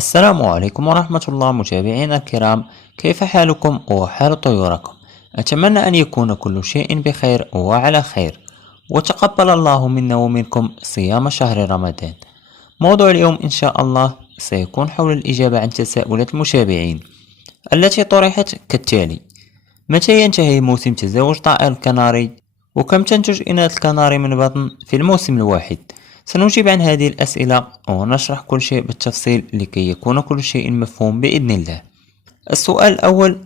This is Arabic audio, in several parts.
السلام عليكم ورحمة الله متابعينا الكرام، كيف حالكم وحال طيوركم؟ أتمنى أن يكون كل شيء بخير وعلى خير، وتقبل الله منا ومنكم صيام شهر رمضان. موضوع اليوم إن شاء الله سيكون حول الإجابة عن تساؤلات المتابعين التي طرحت كالتالي: متى ينتهي موسم تزاوج طائر الكناري؟ وكم تنتج إناث الكناري من بطن في الموسم الواحد؟ سنجيب عن هذه الأسئلة ونشرح كل شيء بالتفصيل لكي يكون كل شيء مفهوم بإذن الله. السؤال الأول: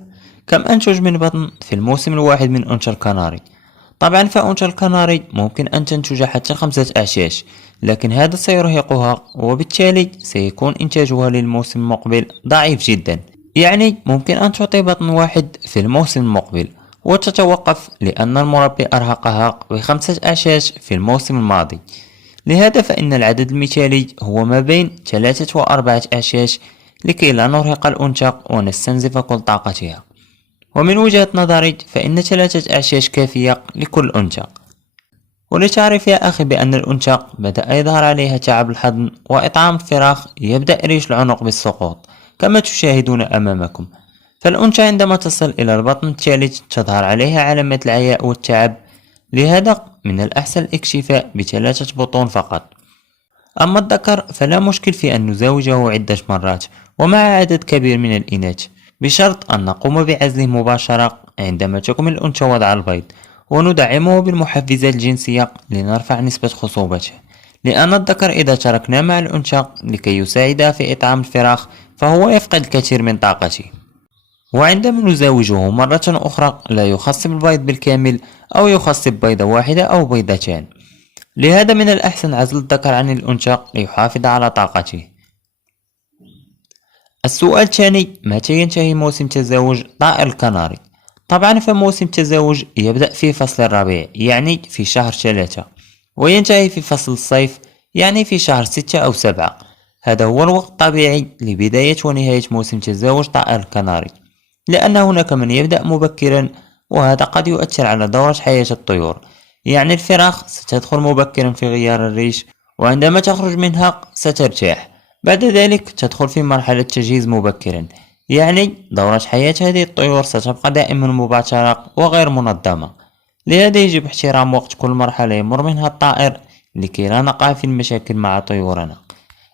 كم أنتج من بطن في الموسم الواحد من أنثى الكناري؟ طبعا فأنثى الكناري ممكن أن تنتج حتى 5 أعشاش، لكن هذا سيرهقها وبالتالي سيكون إنتاجها للموسم المقبل ضعيف جدا، يعني ممكن أن تعطي بطن واحد في الموسم المقبل وتتوقف لأن المربي أرهقها ب5 أعشاش في الموسم الماضي. لهذا فإن العدد المثالي هو ما بين 3 و4 أعشاش لكي لا نرهق الأنثى ونستنزف كل طاقتها. ومن وجهة نظري فإن 3 أعشاش كافية لكل أنثى. ولتعرف يا أخي بأن الأنثى بدأ يظهر عليها تعب الهضم وإطعام الفراخ، يبدأ ريش العنق بالسقوط كما تشاهدون أمامكم. فالأنثى عندما تصل إلى البطن الثالث تظهر عليها علامات العياء والتعب، لهذا من الأحسن الاكتفاء ب3 بطون فقط. أما الذكر فلا مشكل في أن نزاوجه عدة مرات ومع عدد كبير من الإناث، بشرط أن نقوم بعزله مباشرة عندما تكمل الأنثى وضع البيض، وندعمه بالمحفزات الجنسية لنرفع نسبة خصوبته، لأن الذكر إذا تركناه مع الأنثى لكي يساعدها في إطعام الفراخ فهو يفقد الكثير من طاقته، وعندما نزاوجه مرة أخرى لا يخصب البيض بالكامل أو يخصب بيضة واحدة أو بيضتان. لهذا من الأحسن عزل الذكر عن الأنثى ليحافظ على طاقته. السؤال الثاني: متى ينتهي موسم تزاوج طائر الكناري؟ طبعا فموسم التزاوج يبدأ في فصل الربيع يعني في شهر 3، وينتهي في فصل الصيف يعني في شهر 6 أو 7. هذا هو الوقت الطبيعي لبداية ونهاية موسم تزاوج طائر الكناري، لأن هناك من يبدأ مبكرا وهذا قد يؤثر على دورة حياة الطيور. يعني الفراخ ستدخل مبكرا في غيار الريش، وعندما تخرج منها سترتاح. بعد ذلك تدخل في مرحلة تجهيز مبكرا، يعني دورة حياة هذه الطيور ستبقى دائما مباشرة وغير منظمة. لهذا يجب احترام وقت كل مرحلة يمر منها الطائر لكي لا نقع في المشاكل مع طيورنا.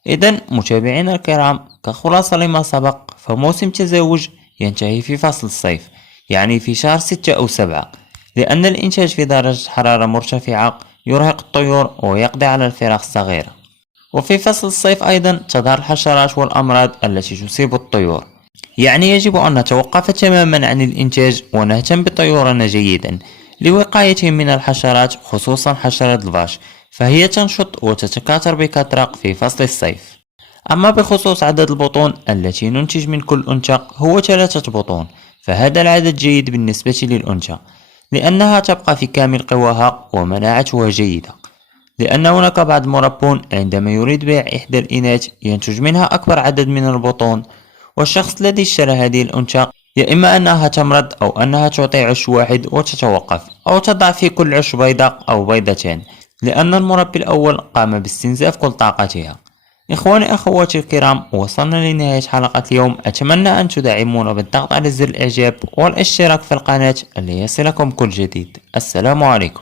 إذن متابعينا الكرام، كخلاصة لما سبق، فموسم تزاوج ينتهي في فصل الصيف يعني في شهر 6 أو 7، لأن الإنتاج في درجة حرارة مرتفعة يرهق الطيور ويقضي على الفراخ الصغيرة. وفي فصل الصيف أيضا تظهر الحشرات والأمراض التي تصيب الطيور، يعني يجب أن نتوقف تماما عن الإنتاج ونهتم بطيورنا جيدا لوقايتهم من الحشرات، خصوصا حشرة الفاش، فهي تنشط وتتكاثر بكثرة في فصل الصيف. أما بخصوص عدد البطون التي ننتج من كل أنثى هو 3 بطون، فهذا العدد جيد بالنسبة للأنثى لأنها تبقى في كامل قواها ومناعتها جيدة. لأن هناك بعض المربون عندما يريد بيع إحدى الإناث ينتج منها أكبر عدد من البطون، والشخص الذي اشترى هذه الأنثى يا إما أنها تمرض أو أنها تعطي عش واحد وتتوقف، أو تضع في كل عش بيضة أو بيضتين، لأن المربي الأول قام باستنزاف كل طاقتها. إخواني أخواتي الكرام، وصلنا لنهاية حلقة اليوم. أتمنى أن تدعمونا بالضغط على زر الإعجاب والاشتراك في القناة ليصلكم كل جديد. السلام عليكم.